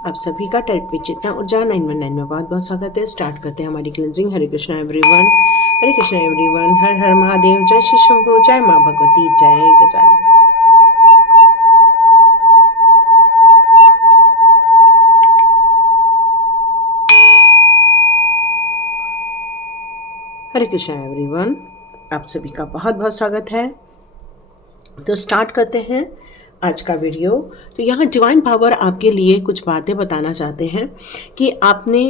आप सभी का टेट पे चेतना ऊर्जा 919 में बहुत बहुत स्वागत है। स्टार्ट करते हैं हमारी क्लिनजिंग। हरे कृष्णा एवरीवन, हरे कृष्णा एवरीवन, हर हर महादेव, जय श्री शंभू, जय माँ भगवती, जय गजानन। हरे कृष्णा एवरीवन, आप सभी का बहुत बहुत स्वागत है। तो स्टार्ट करते हैं आज का वीडियो। तो यहाँ डिवाइन पावर आपके लिए कुछ बातें बताना चाहते हैं कि आपने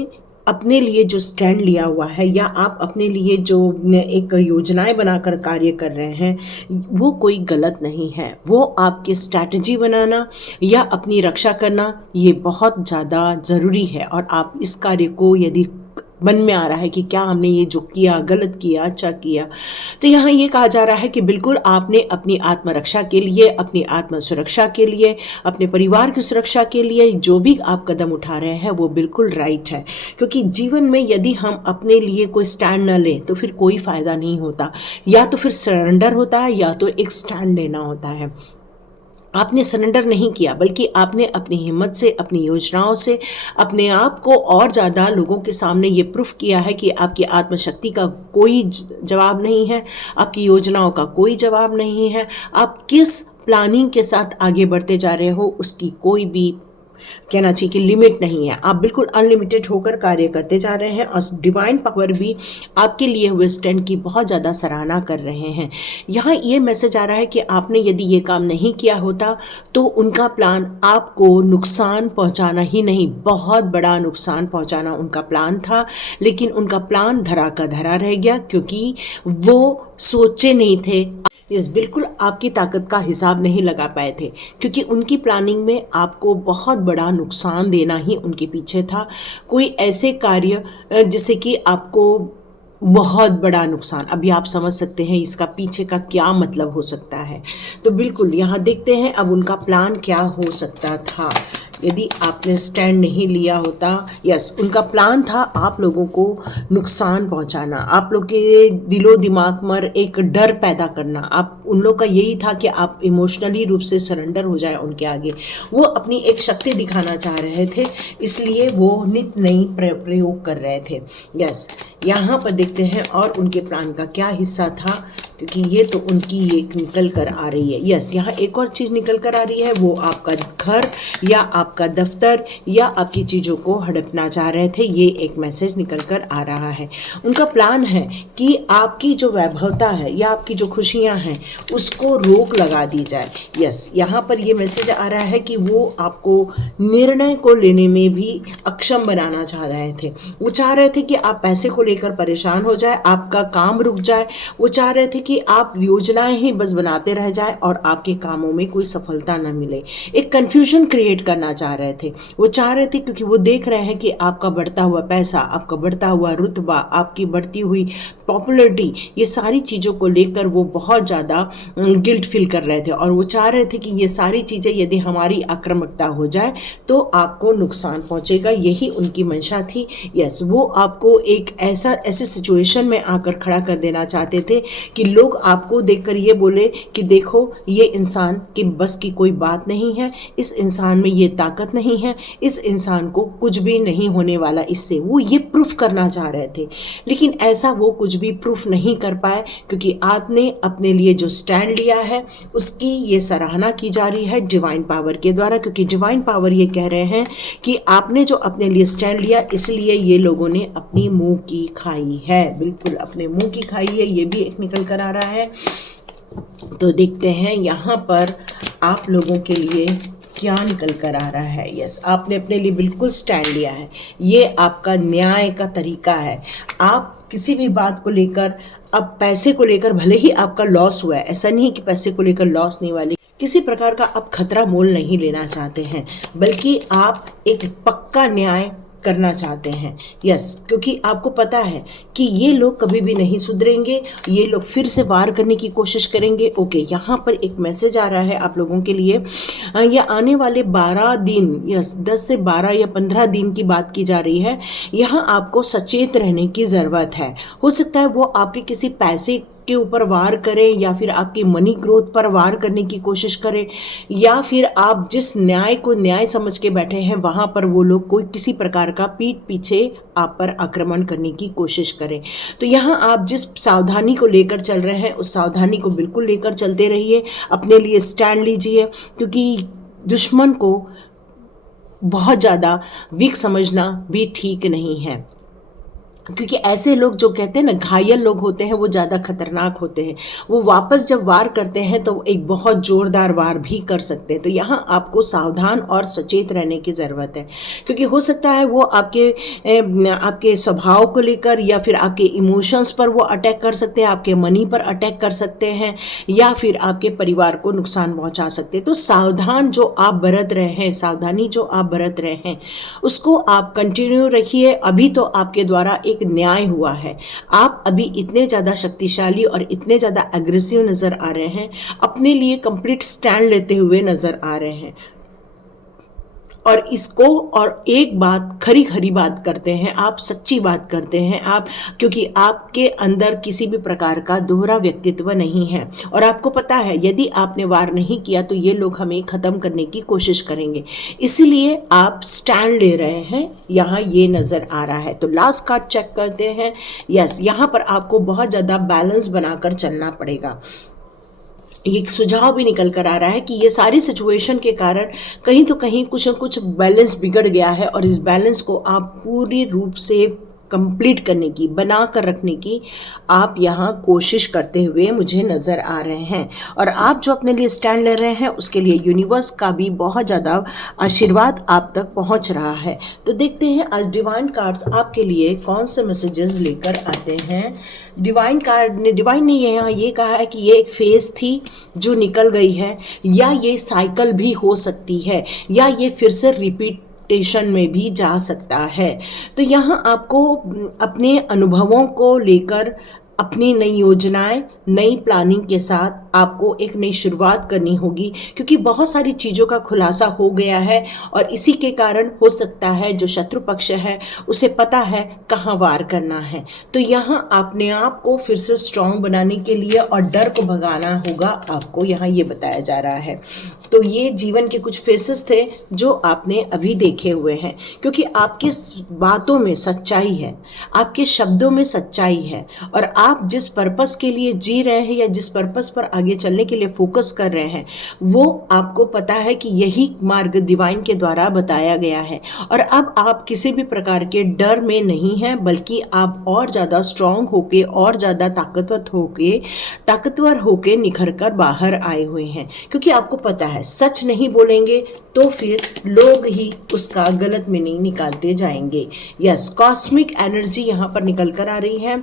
अपने लिए जो स्टैंड लिया हुआ है या आप अपने लिए जो एक योजनाएं बनाकर कार्य कर रहे हैं वो कोई गलत नहीं है। वो आपकी स्ट्रैटेजी बनाना या अपनी रक्षा करना ये बहुत ज़्यादा ज़रूरी है। और आप इस कार्य को यदि मन में आ रहा है कि क्या हमने ये जो किया गलत किया अच्छा किया, तो यहाँ ये कहा जा रहा है कि बिल्कुल आपने अपनी आत्मरक्षा के लिए, अपनी आत्म सुरक्षा के लिए, अपने परिवार की सुरक्षा के लिए जो भी आप कदम उठा रहे हैं वो बिल्कुल राइट है। क्योंकि जीवन में यदि हम अपने लिए कोई स्टैंड न लें तो फिर कोई फ़ायदा नहीं होता। या तो फिर सरेंडर होता है या तो एक स्टैंड लेना होता है। आपने सरेंडर नहीं किया बल्कि आपने अपनी हिम्मत से, अपनी योजनाओं से अपने आप को और ज़्यादा लोगों के सामने ये प्रूफ किया है कि आपकी आत्मशक्ति का कोई जवाब नहीं है, आपकी योजनाओं का कोई जवाब नहीं है। आप किस प्लानिंग के साथ आगे बढ़ते जा रहे हो उसकी कोई भी कहना चाहिए कि लिमिट नहीं है। आप बिल्कुल अनलिमिटेड होकर कार्य करते जा रहे हैं और डिवाइन पावर भी आपके लिए हुए स्टैंड की बहुत ज़्यादा सराहना कर रहे हैं। यहाँ ये मैसेज आ रहा है कि आपने यदि ये काम नहीं किया होता तो उनका प्लान आपको नुकसान पहुँचाना ही नहीं, बहुत बड़ा नुकसान पहुँचाना उनका प्लान था। लेकिन उनका प्लान धरा का धरा रह गया क्योंकि वो सोचे नहीं थे। यस, बिल्कुल आपकी ताकत का हिसाब नहीं लगा पाए थे क्योंकि उनकी प्लानिंग में आपको बहुत बड़ा नुकसान देना ही उनके पीछे था। कोई ऐसे कार्य जिससे कि आपको बहुत बड़ा नुकसान, अभी आप समझ सकते हैं इसका पीछे का क्या मतलब हो सकता है। तो बिल्कुल यहाँ देखते हैं अब उनका प्लान क्या हो सकता था यदि आपने स्टैंड नहीं लिया होता। यस, उनका प्लान था आप लोगों को नुकसान पहुंचाना, आप लोग के दिलो दिमाग में एक डर पैदा करना। आप उन लोग का यही था कि आप इमोशनली रूप से सरेंडर हो जाए उनके आगे। वो अपनी एक शक्ति दिखाना चाह रहे थे, इसलिए वो नित नई प्रयोग कर रहे थे। यस, यहाँ पर देखते हैं और उनके प्लान का क्या हिस्सा था क्योंकि ये तो उनकी एक निकल कर आ रही है। यस, यहाँ एक और चीज़ निकल कर आ रही है, वो आपका घर या आपका दफ्तर या आपकी चीज़ों को हड़पना चाह रहे थे। ये एक मैसेज निकल कर आ रहा है। उनका प्लान है कि आपकी जो वैभवता है या आपकी जो खुशियाँ हैं उसको रोक लगा दी जाए। यस, यहाँ पर ये मैसेज आ रहा है कि वो आपको निर्णय को लेने में भी अक्षम बनाना चाह रहे थे। वो चाह रहे थे कि आप पैसे को लेकर परेशान हो जाए, आपका काम रुक जाए। वो चाह रहे थे कि आप योजनाएं ही बस बनाते रह जाए और आपके कामों में कोई सफलता न मिले। एक कंफ्यूजन क्रिएट करना चाह रहे थे। वो चाह रहे थे क्योंकि वो देख रहे हैं कि आपका बढ़ता हुआ पैसा, आपका बढ़ता हुआ रुतबा, आपकी बढ़ती हुई पॉपुलरिटी, ये सारी चीज़ों को लेकर वो बहुत ज़्यादा गिल्ट फील कर रहे थे। और वो चाह रहे थे कि ये सारी चीज़ें यदि हमारी आक्रामकता हो जाए तो आपको नुकसान पहुंचेगा। यही उनकी मंशा थी। यस, वो आपको एक ऐसे सिचुएशन में आकर खड़ा कर देना चाहते थे कि लोग आपको देखकर ये बोले कि देखो ये इंसान की बस की कोई बात नहीं है, इस इंसान में ये ताकत नहीं है, इस इंसान को कुछ भी नहीं होने वाला इससे। वो ये प्रूफ करना चाह रहे थे लेकिन ऐसा वो कुछ भी प्रूफ नहीं कर पाए क्योंकि आपने अपने लिए जो स्टैंड लिया है उसकी ये सराहना की जा रही है डिवाइन पावर के द्वारा। क्योंकि डिवाइन पावर ये कह रहे हैं कि आपने जो अपने लिए स्टैंड लिया इसलिए ये लोगों ने अपनी मुंह की खाई है। बिल्कुल अपने मुंह की खाई है, ये भी एक निकल कर आ रहा है। तो देखते हैं यहाँ पर आप लोगों के लिए क्या निकल कर आ रहा है। यस, आपने अपने लिए बिल्कुल स्टैंड लिया है। ये आपका न्याय का तरीका है। आप किसी भी बात को लेकर, अब पैसे को लेकर भले ही आपका लॉस हुआ है, ऐसा नहीं कि पैसे को लेकर लॉस नहीं वाली, किसी प्रकार का आप खतरा मोल नहीं लेना चाहते हैं बल्कि आप एक पक्का न्याय करना चाहते हैं। यस, क्योंकि आपको पता है कि ये लोग कभी भी नहीं सुधरेंगे, ये लोग फिर से वार करने की कोशिश करेंगे। ओके, यहाँ पर एक मैसेज आ रहा है आप लोगों के लिए। ये आने वाले 12 दिन, यस 10 से 12 या 15 दिन की बात की जा रही है। यहाँ आपको सचेत रहने की ज़रूरत है। हो सकता है वो आपके किसी पैसे आपके ऊपर वार करें या फिर आपकी मनी ग्रोथ पर वार करने की कोशिश करें, या फिर आप जिस न्याय को न्याय समझ के बैठे हैं वहाँ पर वो लोग कोई किसी प्रकार का पीठ पीछे आप पर आक्रमण करने की कोशिश करें। तो यहाँ आप जिस सावधानी को लेकर चल रहे हैं उस सावधानी को बिल्कुल लेकर चलते रहिए, अपने लिए स्टैंड लीजिए, क्योंकि दुश्मन को बहुत ज़्यादा वीक समझना भी ठीक नहीं है। क्योंकि ऐसे लोग जो कहते हैं ना घायल लोग होते हैं वो ज़्यादा खतरनाक होते हैं, वो वापस जब वार करते हैं तो एक बहुत ज़ोरदार वार भी कर सकते हैं। तो यहाँ आपको सावधान और सचेत रहने की ज़रूरत है, क्योंकि हो सकता है वो आपके स्वभाव को लेकर या फिर आपके इमोशंस पर वो अटैक कर सकते हैं, आपके मनी पर अटैक कर सकते हैं, या फिर आपके परिवार को नुकसान पहुँचा सकते हैं। तो सावधान जो आप बरत रहे हैं, सावधानी जो आप बरत रहे हैं उसको आप कंटिन्यू रखिए। अभी तो आपके द्वारा एक न्याय हुआ है, आप अभी इतने ज़्यादा शक्तिशाली और इतने ज़्यादा एग्रेसिव नज़र आ रहे हैं, अपने लिए कंप्लीट स्टैंड लेते हुए नज़र आ रहे हैं। और इसको और एक बात खरी खरी बात करते हैं आप, सच्ची बात करते हैं आप, क्योंकि आपके अंदर किसी भी प्रकार का दोहरा व्यक्तित्व नहीं है। और आपको पता है यदि आपने वार नहीं किया तो ये लोग हमें ख़त्म करने की कोशिश करेंगे, इसलिए आप स्टैंड ले रहे हैं, यहाँ ये नज़र आ रहा है। तो लास्ट कार्ड चेक करते हैं। यस, यहाँ पर आपको बहुत ज़्यादा बैलेंस बनाकर चलना पड़ेगा। ये सुझाव भी निकल कर आ रहा है कि ये सारी सिचुएशन के कारण कहीं तो कहीं कुछ न कुछ बैलेंस बिगड़ गया है, और इस बैलेंस को आप पूरी रूप से कंप्लीट करने की, बना कर रखने की आप यहाँ कोशिश करते हुए मुझे नज़र आ रहे हैं। और आप जो अपने लिए स्टैंड ले रहे हैं उसके लिए यूनिवर्स का भी बहुत ज़्यादा आशीर्वाद आप तक पहुँच रहा है। तो देखते हैं आज डिवाइन कार्ड्स आपके लिए कौन से मैसेजेस लेकर आते हैं। डिवाइन ने यहाँ ये कहा है कि ये एक फेज़ थी जो निकल गई है, या ये साइकिल भी हो सकती है, या ये फिर से रिपीटेशन में भी जा सकता है। तो यहाँ आपको अपने अनुभवों को लेकर अपनी नई योजनाएं, नई प्लानिंग के साथ आपको एक नई शुरुआत करनी होगी, क्योंकि बहुत सारी चीज़ों का खुलासा हो गया है और इसी के कारण हो सकता है जो शत्रु पक्ष है उसे पता है कहाँ वार करना है। तो यहाँ अपने आप को फिर से स्ट्रांग बनाने के लिए और डर को भगाना होगा आपको, यहाँ ये बताया जा रहा है। तो ये जीवन के कुछ फेसेस थे जो आपने अभी देखे हुए हैं, क्योंकि आपकी बातों में सच्चाई है, आपके शब्दों में सच्चाई है, और आप जिस पर्पस के लिए जी रहे हैं या जिस पर्पस पर आगे चलने के लिए फोकस कर रहे हैं वो आपको पता है कि यही मार्ग डिवाइन के द्वारा बताया गया है। और अब आप किसी भी प्रकार के डर में नहीं हैं, बल्कि आप और ज़्यादा स्ट्रांग होके और ज़्यादा ताकतवर होके निखर कर बाहर आए हुए हैं, क्योंकि आपको पता है सच नहीं बोलेंगे तो फिर लोग ही उसका गलत मीनिंग निकालते जाएंगे। यस, कॉस्मिक एनर्जी यहाँ पर निकल कर आ रही है।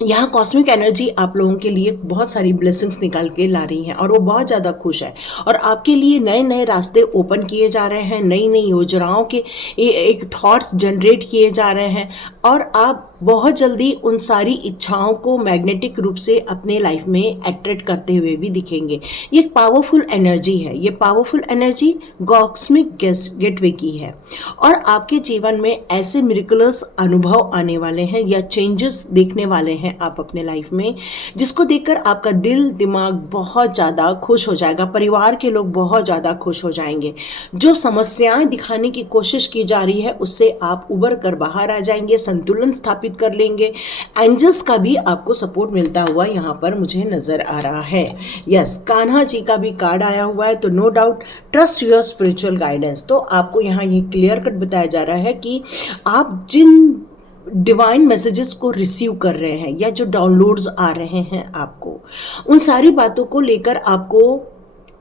यहाँ कॉस्मिक एनर्जी आप लोगों के लिए बहुत सारी ब्लेसिंग्स निकाल के ला रही है और वो बहुत ज़्यादा खुश है, और आपके लिए नए नए रास्ते ओपन किए जा रहे हैं, नई नई योजनाओं के एक थॉट्स जनरेट किए जा रहे हैं, और आप बहुत जल्दी उन सारी इच्छाओं को मैग्नेटिक रूप से अपने लाइफ में अट्रैक्ट करते हुए भी दिखेंगे। ये एक पावरफुल एनर्जी है, ये पावरफुल एनर्जी कॉस्मिक गेटवे की है, और आपके जीवन में ऐसे मिरेकलस अनुभव आने वाले हैं या चेंजेस देखने वाले हैं आप अपने लाइफ में, जिसको देखकर आपका दिल दिमाग बहुत ज़्यादा खुश हो जाएगा, परिवार के लोग बहुत ज़्यादा खुश हो जाएंगे। जो समस्याएं दिखाने की कोशिश की जा रही है उससे आप उबर कर बाहर आ जाएंगे, संतुलन स्थापित कर लेंगे। एंजल्स का भी आपको सपोर्ट मिलता हुआ यहाँ पर मुझे नजर आ रहा है। यस, कान्हा जी का भी कार्ड आया हुआ है, तो no doubt trust your spiritual guidance. तो आपको यहाँ ये क्लियर कट बताया जा रहा है कि आप जिन डिवाइन मैसेजेस को रिसीव कर रहे हैं या जो डाउनलोड्स आ रहे हैं आपको, उन सारी बातों को लेकर आपको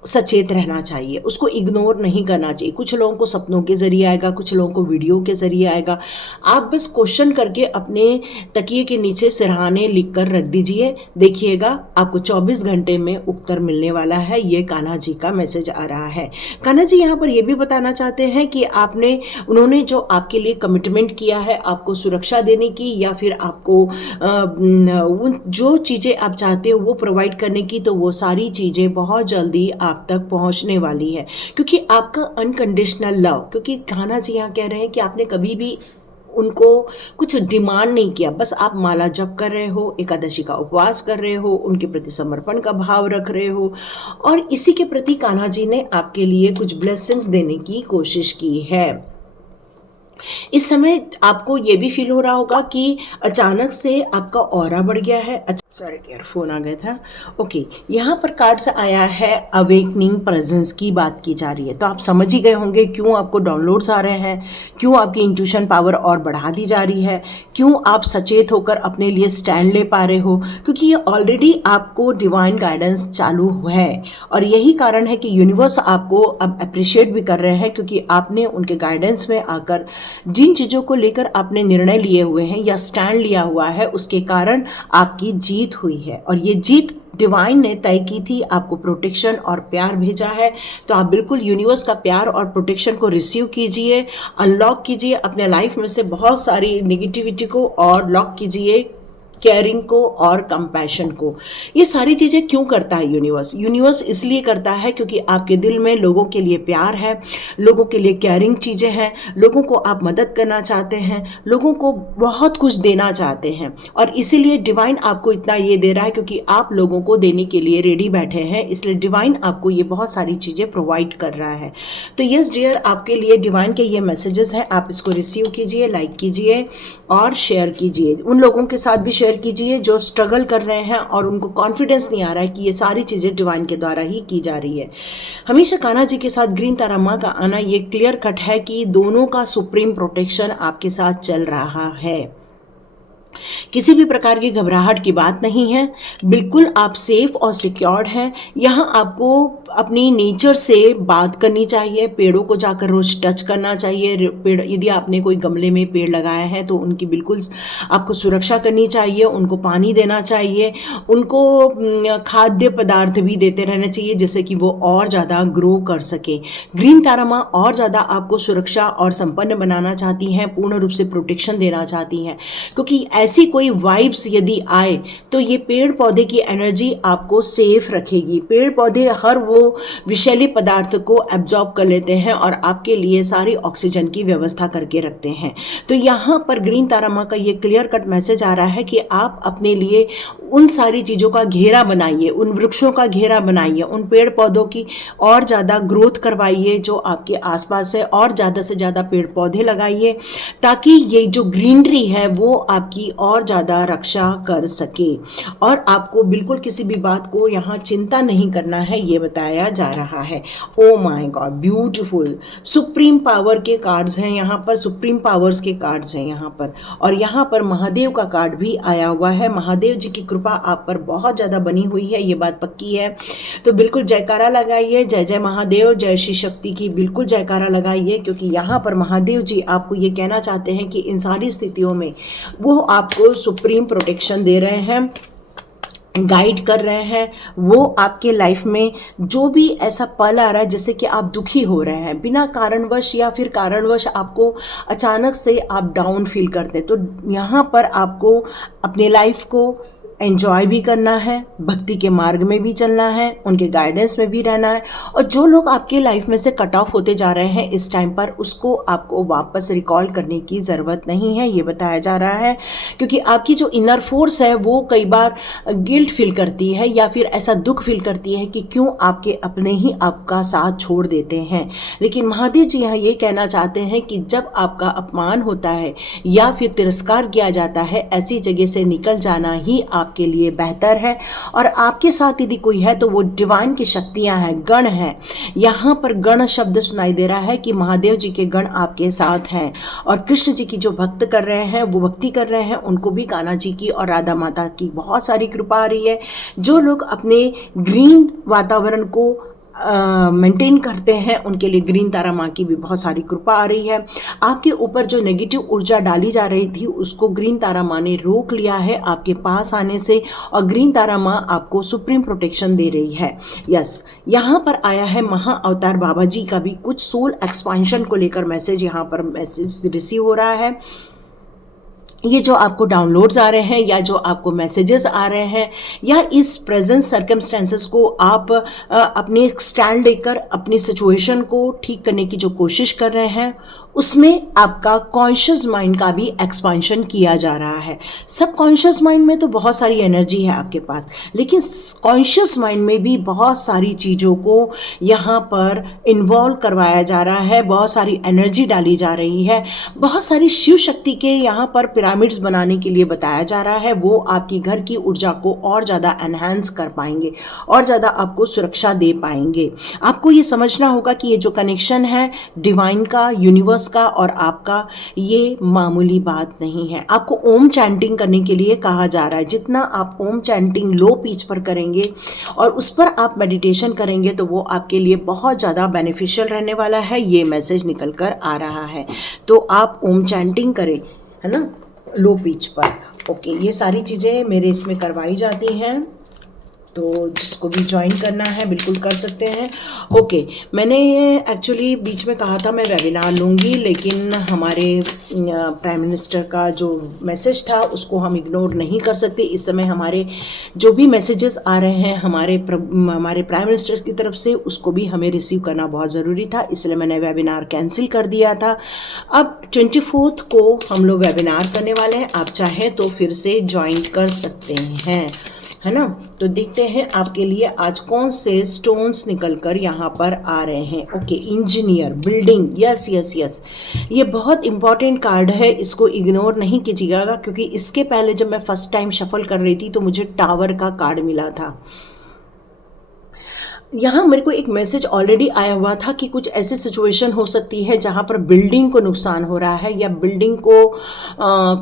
सचेत रहना चाहिए, उसको इग्नोर नहीं करना चाहिए। कुछ लोगों को सपनों के जरिए आएगा, कुछ लोगों को वीडियो के जरिए आएगा। आप बस क्वेश्चन करके अपने तकिए के नीचे सिरहाने लिख कर रख दीजिए, देखिएगा आपको 24 घंटे में उत्तर मिलने वाला है। ये कान्हा जी का मैसेज आ रहा है। कान्हा जी यहाँ पर ये भी बताना चाहते हैं कि उन्होंने जो आपके लिए कमिटमेंट किया है आपको सुरक्षा देने की, या फिर आपको उन जो चीज़ें आप चाहते हो वो प्रोवाइड करने की, तो वो सारी चीज़ें बहुत जल्दी आप तक पहुंचने वाली है, क्योंकि आपका अनकंडीशनल लव, क्योंकि कान्हा जी यहाँ कह रहे हैं कि आपने कभी भी उनको कुछ डिमांड नहीं किया, बस आप माला जप कर रहे हो, एकादशी का उपवास कर रहे हो, उनके प्रति समर्पण का भाव रख रहे हो, और इसी के प्रति कान्हा जी ने आपके लिए कुछ ब्लेसिंग्स देने की कोशिश की है। इस समय आपको ये भी फील हो रहा होगा कि अचानक से आपका ऑरा बढ़ गया है। सॉरी डियर, फोन आ गया था। ओके, यहाँ पर कार्ड से आया है अवेकनिंग प्रेजेंस की बात की जा रही है, तो आप समझ ही गए होंगे क्यों आपको डाउनलोड्स आ रहे हैं, क्यों आपकी इंट्यूशन पावर और बढ़ा दी जा रही है, क्यों आप सचेत होकर अपने लिए स्टैंड ले पा रहे हो, क्योंकि ये ऑलरेडी आपको डिवाइन गाइडेंस चालू है। और यही कारण है कि यूनिवर्स आपको अब अप्रिशिएट भी कर रहे हैं, क्योंकि आपने उनके गाइडेंस में आकर जिन चीज़ों को लेकर आपने निर्णय लिए हुए हैं या स्टैंड लिया हुआ है, उसके कारण आपकी जीत हुई है। और ये जीत डिवाइन ने तय की थी, आपको प्रोटेक्शन और प्यार भेजा है। तो आप बिल्कुल यूनिवर्स का प्यार और प्रोटेक्शन को रिसीव कीजिए, अनलॉक कीजिए अपने लाइफ में से बहुत सारी नेगेटिविटी को, और लॉक कीजिए केयरिंग को और कंपैशन को। ये सारी चीज़ें क्यों करता है यूनिवर्स? यूनिवर्स इसलिए करता है क्योंकि आपके दिल में लोगों के लिए प्यार है, लोगों के लिए केयरिंग चीज़ें हैं, लोगों को आप मदद करना चाहते हैं, लोगों को बहुत कुछ देना चाहते हैं, और इसीलिए डिवाइन आपको इतना ये दे रहा है क्योंकि आप लोगों को देने के लिए रेडी बैठे हैं, इसलिए डिवाइन आपको ये बहुत सारी चीज़ें प्रोवाइड कर रहा है। तो यस डियर, आपके लिए डिवाइन के ये मैसेजेस हैं, आप इसको रिसीव कीजिए, लाइक कीजिए और शेयर कीजिए। उन लोगों के साथ भी शेयर कीजिए जो स्ट्रगल कर रहे हैं और उनको कॉन्फिडेंस नहीं आ रहा है कि ये सारी चीज़ें डिवाइन के द्वारा ही की जा रही है। हमेशा कान्हा जी के साथ ग्रीन तारा माँ का आना ये क्लियर कट है कि दोनों का सुप्रीम प्रोटेक्शन आपके साथ चल रहा है। किसी भी प्रकार की घबराहट की बात नहीं है, बिल्कुल आप सेफ और सिक्योर्ड हैं। यहाँ आपको अपनी नेचर से बात करनी चाहिए, पेड़ों को जाकर रोज टच करना चाहिए। पेड़, यदि आपने कोई गमले में पेड़ लगाया है तो उनकी बिल्कुल आपको सुरक्षा करनी चाहिए, उनको पानी देना चाहिए, उनको खाद्य पदार्थ भी देते रहना चाहिए जिससे कि वो और ज़्यादा ग्रो कर सके। ग्रीन तारा माँ और ज़्यादा आपको सुरक्षा और संपन्न बनाना चाहती हैं, पूर्ण रूप से प्रोटेक्शन देना चाहती हैं, क्योंकि ऐसी कोई वाइब्स यदि आए तो ये पेड़ पौधे की एनर्जी आपको सेफ रखेगी। पेड़ पौधे हर वो विषैले पदार्थ को एब्जॉर्ब कर लेते हैं और आपके लिए सारी ऑक्सीजन की व्यवस्था करके रखते हैं। तो यहाँ पर ग्रीन तारा माँ का ये क्लियर कट मैसेज आ रहा है कि आप अपने लिए उन सारी चीज़ों का घेरा बनाइए, उन वृक्षों का घेरा बनाइए, उन पेड़ पौधों की और ज़्यादा ग्रोथ करवाइए जो आपके आसपास है, और ज़्यादा से ज़्यादा पेड़ पौधे लगाइए ताकि ये जो ग्रीनरी है वो आपकी और ज़्यादा रक्षा कर सके। और आपको बिल्कुल किसी भी बात को यहाँ चिंता नहीं करना है, ये बताया जा रहा है। Oh my God, beautiful supreme power के कार्ड्स हैं यहाँ पर, सुप्रीम पावर्स के कार्ड्स हैं यहाँ पर, और यहाँ पर महादेव का कार्ड भी आया हुआ है। महादेव जी की कृपा आप पर बहुत ज़्यादा बनी हुई है, ये बात पक्की है। तो बिल्कुल जयकारा लगाइए, जय जय महादेव, जय श्री शक्ति की बिल्कुल जयकारा लगाइए, क्योंकि यहाँ पर महादेव जी आपको ये कहना चाहते हैं कि इन सारी स्थितियों में वो आपको सुप्रीम प्रोटेक्शन दे रहे हैं, गाइड कर रहे हैं। वो आपके लाइफ में जो भी ऐसा पल आ रहा है जैसे कि आप दुखी हो रहे हैं बिना कारणवश, या फिर कारणवश आपको अचानक से आप डाउन फील करते हैं, तो यहाँ पर आपको अपने लाइफ को एंजॉय भी करना है, भक्ति के मार्ग में भी चलना है, उनके गाइडेंस में भी रहना है। और जो लोग आपके लाइफ में से कट ऑफ होते जा रहे हैं इस टाइम पर, उसको आपको वापस रिकॉल करने की ज़रूरत नहीं है, ये बताया जा रहा है। क्योंकि आपकी जो इनर फोर्स है वो कई बार गिल्ट फील करती है या फिर ऐसा दुख फील करती है कि क्यों आपके अपने ही आपका साथ छोड़ देते हैं। लेकिन महादेव जी यहाँ ये कहना चाहते हैं कि जब आपका अपमान होता है या फिर तिरस्कार किया जाता है, ऐसी जगह से निकल जाना ही आपके लिए बेहतर है। और आपके साथ यदि कोई है तो वो डिवाइन की शक्तियां हैं, गण हैं। यहाँ पर गण शब्द सुनाई दे रहा है कि महादेव जी के गण आपके साथ हैं, और कृष्ण जी की जो भक्त कर रहे हैं, वो भक्ति कर रहे हैं, उनको भी कान्हा जी की और राधा माता की बहुत सारी कृपा आ रही है। जो लोग अपने ग्रीन वातावरण को मेंटेन करते हैं उनके लिए ग्रीन तारा माँ की भी बहुत सारी कृपा आ रही है। आपके ऊपर जो नेगेटिव ऊर्जा डाली जा रही थी उसको ग्रीन तारा माँ ने रोक लिया है आपके पास आने से, और ग्रीन तारा माँ आपको सुप्रीम प्रोटेक्शन दे रही है। यस, यहाँ पर आया है महा अवतार बाबा जी का भी कुछ सोल एक्सपांशन को लेकर मैसेज, यहाँ पर मैसेज रिसीव हो रहा है। ये जो आपको डाउनलोड्स आ रहे हैं या जो आपको मैसेजेस आ रहे हैं या इस प्रेजेंट सर्कमस्टेंसेस को आप अपने स्टैंड लेकर अपनी सिचुएशन को ठीक करने की जो कोशिश कर रहे हैं, उसमें आपका कॉन्शियस माइंड का भी एक्सपांशन किया जा रहा है। सब कॉन्शियस माइंड में तो बहुत सारी एनर्जी है आपके पास, लेकिन कॉन्शियस माइंड में भी बहुत सारी चीज़ों को यहाँ पर इन्वॉल्व करवाया जा रहा है, बहुत सारी एनर्जी डाली जा रही है, बहुत सारी शिव शक्ति के यहाँ पर पिरामिड्स बनाने के लिए बताया जा रहा है। वो आपकी घर की ऊर्जा को और ज़्यादा एनहांस कर पाएंगे और ज़्यादा आपको सुरक्षा दे पाएंगे। आपको ये समझना होगा कि ये जो कनेक्शन है डिवाइन का, यूनिवर्स का और आपका, ये मामूली बात नहीं है। आपको ओम चैंटिंग करने के लिए कहा जा रहा है। जितना आप ओम चैंटिंग लो पिच पर करेंगे और उस पर आप मेडिटेशन करेंगे तो वो आपके लिए बहुत ज़्यादा बेनिफिशियल रहने वाला है। ये मैसेज निकल कर आ रहा है, तो आप ओम चैंटिंग करें, है ना, लो पिच पर। ओके, ये सारी चीज़ें मेरे इसमें करवाई जाती हैं, तो जिसको भी ज्वाइन करना है बिल्कुल कर सकते हैं। ओके, मैंने एक्चुअली बीच में कहा था मैं वेबिनार लूँगी, लेकिन हमारे प्राइम मिनिस्टर का जो मैसेज था उसको हम इग्नोर नहीं कर सकते। इस समय हमारे जो भी मैसेजेस आ रहे हैं हमारे प्राइम मिनिस्टर की तरफ से, उसको भी हमें रिसीव करना बहुत ज़रूरी था, इसलिए मैंने वेबिनार कैंसिल कर दिया था। अब 24 को हम लोग वेबिनार करने वाले हैं, आप चाहें तो फिर से ज्वाइन कर सकते हैं, है ना। तो देखते हैं आपके लिए आज कौन से स्टोन्स निकल कर यहाँ पर आ रहे हैं। Okay, engineer, building, yes yes yes, ये बहुत इंपॉर्टेंट कार्ड है, इसको इग्नोर नहीं कीजिएगा, क्योंकि इसके पहले जब मैं फर्स्ट टाइम शफल कर रही थी तो मुझे टावर का कार्ड मिला था। यहाँ मेरे को एक मैसेज ऑलरेडी आया हुआ था कि कुछ ऐसी सिचुएशन हो सकती है जहाँ पर बिल्डिंग को नुकसान हो रहा है या बिल्डिंग को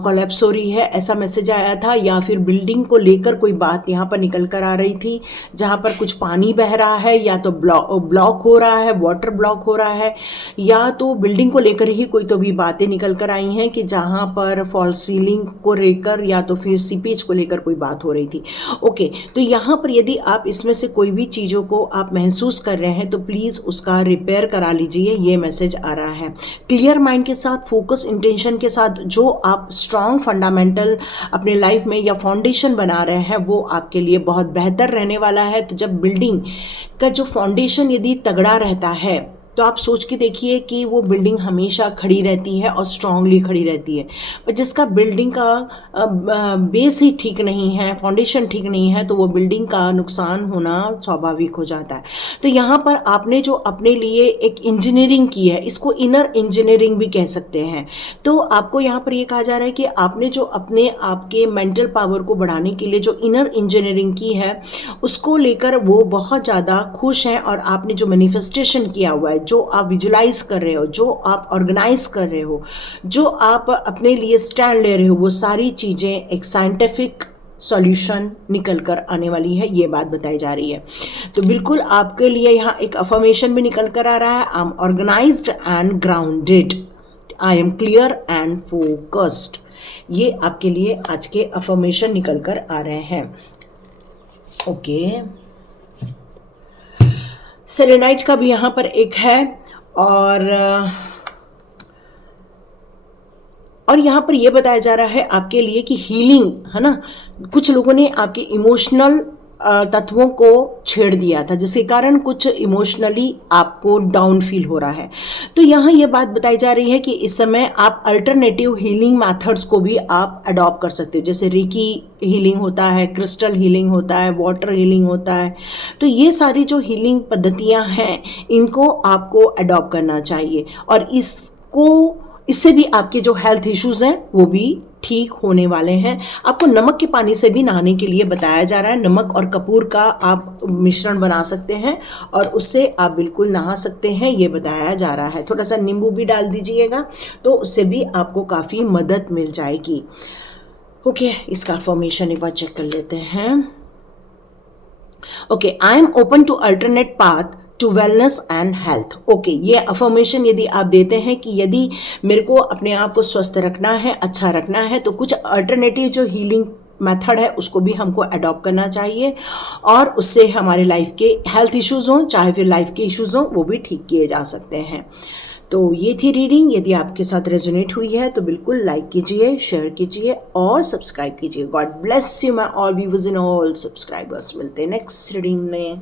कोलैप्स हो रही है, ऐसा मैसेज आया था। या फिर बिल्डिंग को लेकर कोई बात यहाँ पर निकल कर आ रही थी, जहाँ पर कुछ पानी बह रहा है या तो ब्लॉक हो रहा है, वाटर ब्लॉक हो रहा है, या तो बिल्डिंग को लेकर ही कोई तो भी बातें निकल कर आई हैं कि जहाँ पर फॉल्स सीलिंग को लेकर या तो फिर सीपेज को लेकर कोई बात हो रही थी। ओके, तो यहाँ पर यदि आप इसमें से कोई भी चीज़ों को आप महसूस कर रहे हैं तो प्लीज़ उसका रिपेयर करा लीजिए, ये मैसेज आ रहा है। क्लियर माइंड के साथ, फोकस इंटेंशन के साथ जो आप स्ट्रॉन्ग फंडामेंटल अपने लाइफ में या फाउंडेशन बना रहे हैं वो आपके लिए बहुत बेहतर रहने वाला है। तो जब बिल्डिंग का जो फाउंडेशन यदि तगड़ा रहता है तो आप सोच के देखिए कि वो बिल्डिंग हमेशा खड़ी रहती है और स्ट्रांगली खड़ी रहती है। पर जिसका बिल्डिंग का बेस ही ठीक नहीं है, फाउंडेशन ठीक नहीं है, तो वो बिल्डिंग का नुकसान होना स्वाभाविक हो जाता है। तो यहाँ पर आपने जो अपने लिए एक इंजीनियरिंग की है, इसको इनर इंजीनियरिंग भी कह सकते हैं। तो आपको यहाँ पर ये कहा जा रहा है कि आपने जो अपने आपके मेंटल पावर को बढ़ाने के लिए जो इनर इंजीनियरिंग की है उसको लेकर वो बहुत ज़्यादा खुश हैं, और आपने जो मैनिफेस्टेशन किया हुआ है, जो आप विजुलाइज कर रहे हो, जो आप ऑर्गेनाइज कर रहे हो, जो आप अपने लिए स्टैंड ले रहे हो, वो सारी चीज़ें एक साइंटिफिक सॉल्यूशन निकल कर आने वाली है, ये बात बताई जा रही है। तो बिल्कुल आपके लिए यहाँ एक अफर्मेशन भी निकल कर आ रहा है। I am organised and grounded, I am clear and focused, ये आपके लिए आज के अफर्मेशन निकल कर आ रहे हैं। ओके, सेलेनाइट का भी यहाँ पर एक है, और यहाँ पर ये बताया जा रहा है आपके लिए कि हीलिंग, है ना, कुछ लोगों ने आपके इमोशनल तत्वों को छेड़ दिया था, जिसके कारण कुछ इमोशनली आपको डाउन फील हो रहा है। तो यहाँ ये बात बताई जा रही है कि इस समय आप अल्टरनेटिव हीलिंग मेथड्स को भी आप अडॉप्ट कर सकते हो, जैसे रेकी हीलिंग होता है, क्रिस्टल हीलिंग होता है, वाटर हीलिंग होता है। तो ये सारी जो हीलिंग पद्धतियाँ हैं इनको आपको अडॉप्ट करना चाहिए, और इससे भी आपके जो हेल्थ इश्यूज़ हैं वो भी ठीक होने वाले हैं। आपको नमक के पानी से भी नहाने के लिए बताया जा रहा है। नमक और कपूर का आप मिश्रण बना सकते हैं और उससे आप बिल्कुल नहा सकते हैं, ये बताया जा रहा है। थोड़ा सा नींबू भी डाल दीजिएगा तो उससे भी आपको काफ़ी मदद मिल जाएगी। ओके, इसका फॉर्मेशन एक बार चेक कर लेते हैं। Okay, I am open to alternate path to wellness and health. Okay, ये अफर्मेशन यदि आप देते हैं कि यदि मेरे को अपने आप को स्वस्थ रखना है, अच्छा रखना है, तो कुछ अल्टरनेटिव जो हीलिंग मेथड है उसको भी हमको अडॉप्ट करना चाहिए, और उससे हमारे लाइफ के हेल्थ इश्यूज़ हों चाहे फिर लाइफ के इश्यूज़ हों वो भी ठीक किए जा सकते हैं। तो ये थी रीडिंग। यदि आपके साथ रेजोनेट हुई है तो बिल्कुल लाइक कीजिए, शेयर कीजिए और सब्सक्राइब कीजिए। God bless you my all viewers and all subscribers. मिलते हैं नेक्स्ट रीडिंग में।